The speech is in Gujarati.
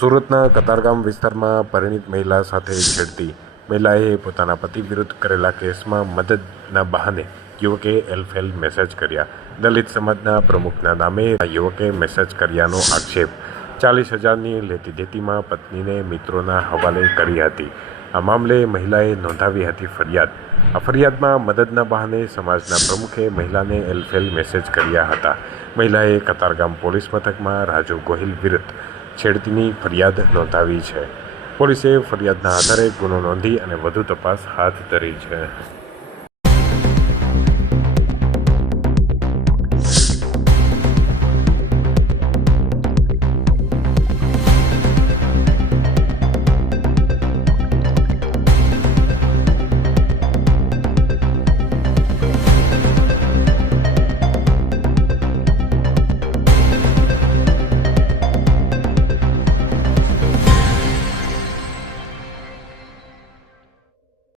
સુરતના કતારગામ વિસ્તારમાં પરિણીત મહિલા સાથે છેડતી મહિલાએ પોતાના પતિ વિરુદ્ધ કરેલા કેસમાં મદદના બહાને યુવકે એલફેલ મેસેજ કર્યા. દલિત સમાજના પ્રમુખના નામે યુવકે મેસેજ કર્યાનો આક્ષેપ. ચાલીસ હજારની લેતી દેતીમાં પત્નીને મિત્રોના હવાલે કરી હતી. આ મામલે મહિલાએ નોંધાવી હતી ફરિયાદ. આ ફરિયાદમાં મદદના બહાને સમાજના પ્રમુખે મહિલાને એલફેલ મેસેજ કર્યા હતા. મહિલાએ કતારગામ પોલીસ મથકમાં રાજુ ગોહિલ વિરુદ્ધ છેડતીની ફરિયાદ નોંધાવી છે. પોલીસે ફરિયાદના આધારે ગુનો નોંધી અને વધુ તપાસ હાથ ધરી છે.